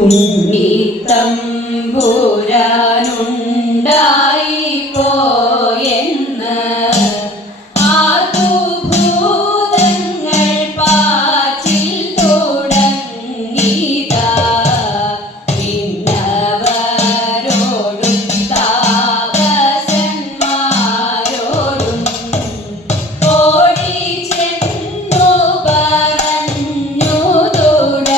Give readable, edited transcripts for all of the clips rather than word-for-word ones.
ഉണ്ണിത്തമ്പുരാനുണ്ടായി പോയെന്ന് ആർഭൂതങ്ങൾ പാച്ചിൽ തുടങ്ങിയതാ. പിന്നവരോടും താപസന്മാരോടും ഓടിച്ചെന്നു പറഞ്ഞു തുടങ്ങിനാൻ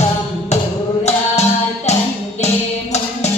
തമ്പുരാൻ തന്റെ മുന്നിൽ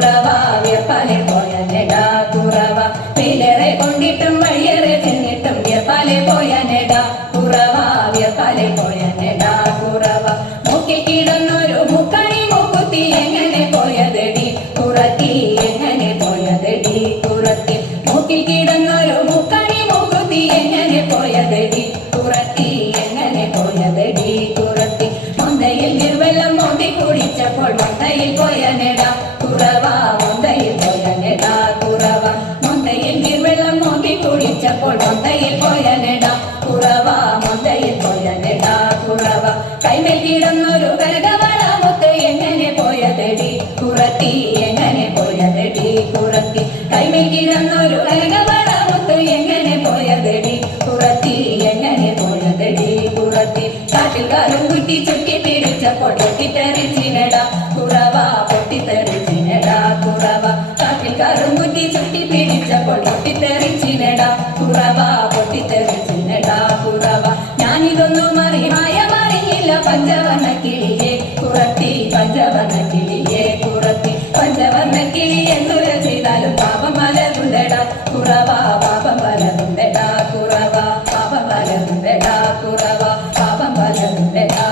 കുറവ വ്യപ്പാലെ പോയനെടാ കുറവ പിലറെ കൊണ്ടിട്ടും വഴിയേറെ ചെന്നിട്ടും വ്യപ്പാലെ പോയനെടാ കുറവ വ്യപ്പാലെ പോയനെടാ കുറവ മൂക്കിൽ കിടന്നൊരു മുക്കണി മൂക്കുത്തി എങ്ങനെ പോയതെടി കുറത്തി എങ്ങനെ പോയതെടി കുറത്തി മൂക്കിൽ കിടന്നൊരു മുക്കണി മൂക്കുത്തി എങ്ങനെ പോയതെടി കുറത്തി എങ്ങനെ പോയതെടി കുറത്തി മൊന്തയിൽ നിർവെള്ളം മോന്തി കുടിച്ചപ്പോൾ മൊന്തയിൽ പോയനെടാ കുറവ മൊന്തയിൽ പോയനെടാ കുറവ മൊന്തയിൽ നിർവെള്ളം മോന്തി കുടിച്ചപ്പോൾ മൊന്തയിൽ പോയനെടാ കുറവ മൊന്തയിൽ പോയനെടാ കുറവ കൈമേൽ കിടന്നൊരു കനകവളമുത്ത് എങ്ങനെ പോയതെടി കുറത്തി എങ്ങനെ പോയതെടി കുറത്തി കൈമേൽ കിടന്നൊരു കനകവളമുത്ത് എങ്ങനെ പോയതെടി കുറത്തി എങ്ങനെ പോയതെടി കുറത്തി കാട്ടിൽ കാലും കുറ്റി ചുറ്റി പിടിച്ചപ്പോൾ പൊട്ടിത്തെറിച്ചിനെടാ കുറവ പൊട്ടിത്തെറിച്ചിനെടാ കുറവ കാട്ടിൽ കാലും കുറ്റി ചുറ്റി പിടിച്ചപ്പോൾ പൊട്ടിത്തെറിച്ചിനെടാ കുറവ പൊട്ടിത്തെറിച്ചിനെടാ കുറവ ഞാനിതൊന്നും മാറിയില്ല പഞ്ചവർണ്ണ കിളിയെ കുറത്തി പഞ്ചവർണ്ണ കിളിയെ കുറത്തി പഞ്ചവർണ്ണ കിളി എന്തുര ചെയ്താലും പാപം പലതുണ്ടെടാ കുറവ പാപം പലതുണ്ടെടാ കുറവ പാപം പലതുണ്ടെടാ കുറവ പാപം പലതുണ്ടെടാ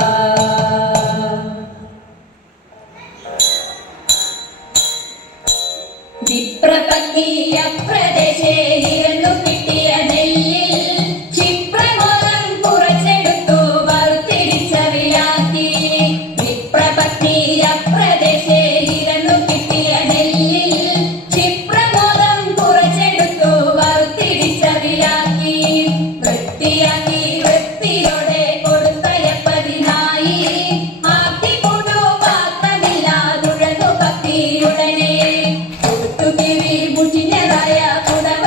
വിപ്രപത്നിയ പ്രദേശേ ഇരുന്നു കിട്ടിയ നെല്ലിൽ ക്ഷിപ്രമോദം കുറച്ചെടുത്തു വറുത്തിരിച്ചറിയാക്കി വിപ്രപത്നിയ പ്രദേശേ ഇരുന്നു കിട്ടിയ നെല്ലിൽ ക്ഷിപ്രമോദം കുറച്ചെടുത്തു വറുത്തിരിച്ചറിയാക്കി വൃത്തിയാക്കി വൃത്തിയോടെ കൊടുത്തയപ്പതിനായി ആർത്തിക്കൊണ്ടു പാത്രമില്ലാതുഴന്നു പത്തിയുടനെ മുഷിഞ്ഞതായ പുടവ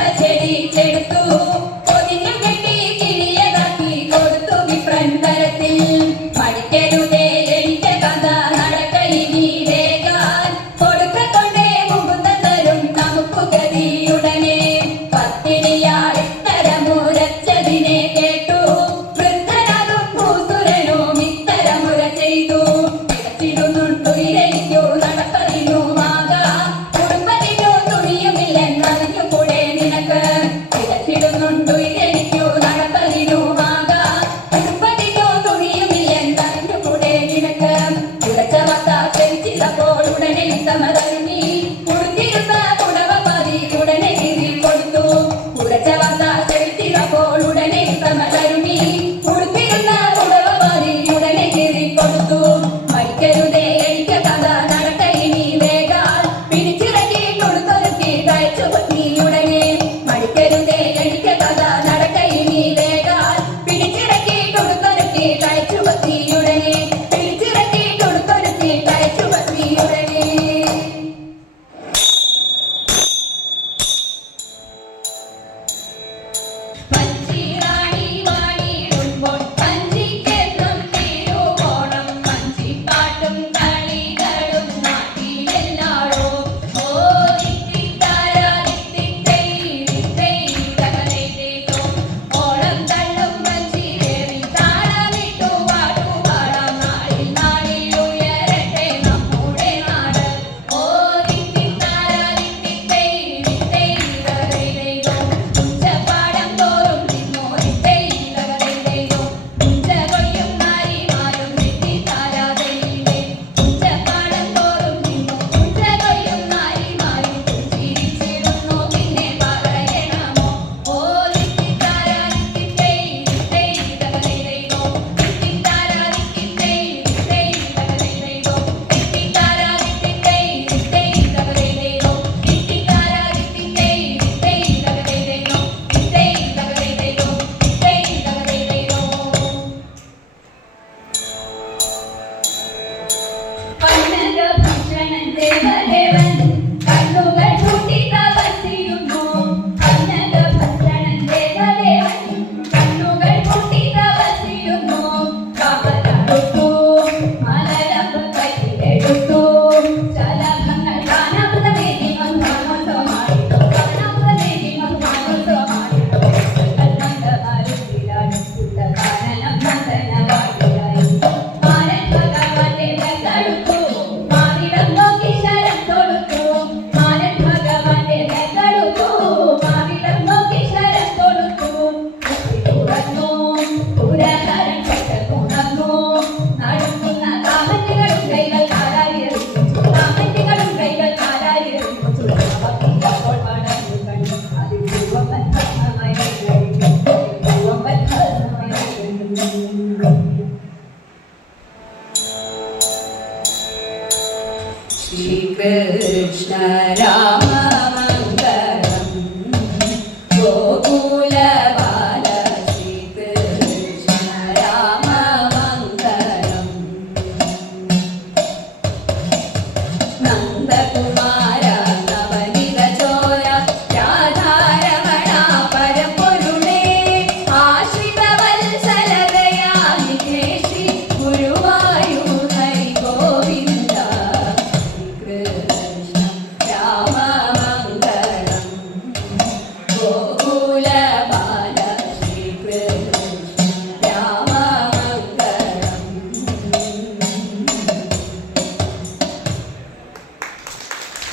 ഗോകുല